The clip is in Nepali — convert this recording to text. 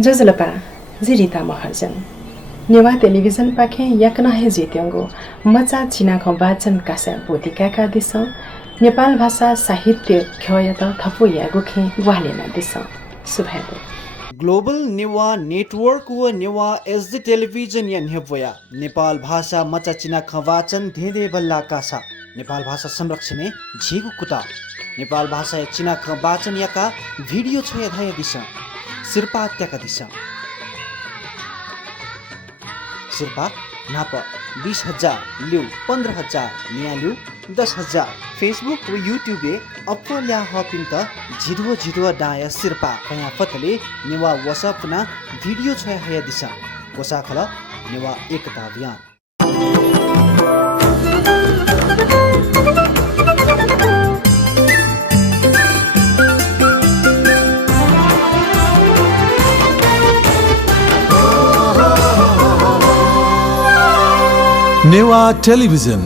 जजलपा जिरिता महर्जन नेवा टेलिभिजन पाखे याकना हे जेत्यांगो मचा चिनाखौ वाचन कासा बोधिकाका दिस नेपाल भाषा साहित्य ख्ययत थपो यागुखे वालेना दिस सुभाको ग्लोबल नेवा नेटवर्क व नेवा एसडी टेलिभिजन या नेवया नेपाल भाषा मचा चिनाख वाचन धेदे बल्ला कासा नेपाल भाषा संरक्षण झिगु कुटा नेपाल भाषा चिनाख वाचन याका भिडियो छ धाय दिस सिर्पा त्याका दिस सिर्पा नाप 20,000 लिउ 15,000 निया लिउ 10,000 फेसबुक व युट्युबे अप्पल्या हपिन त झिडुव डाय सिर्पा कया फतले नेवा वसपना भिडियो छ हया दिशा कोसाखल नेवा एकता अभियान नेवा टेलिभिजन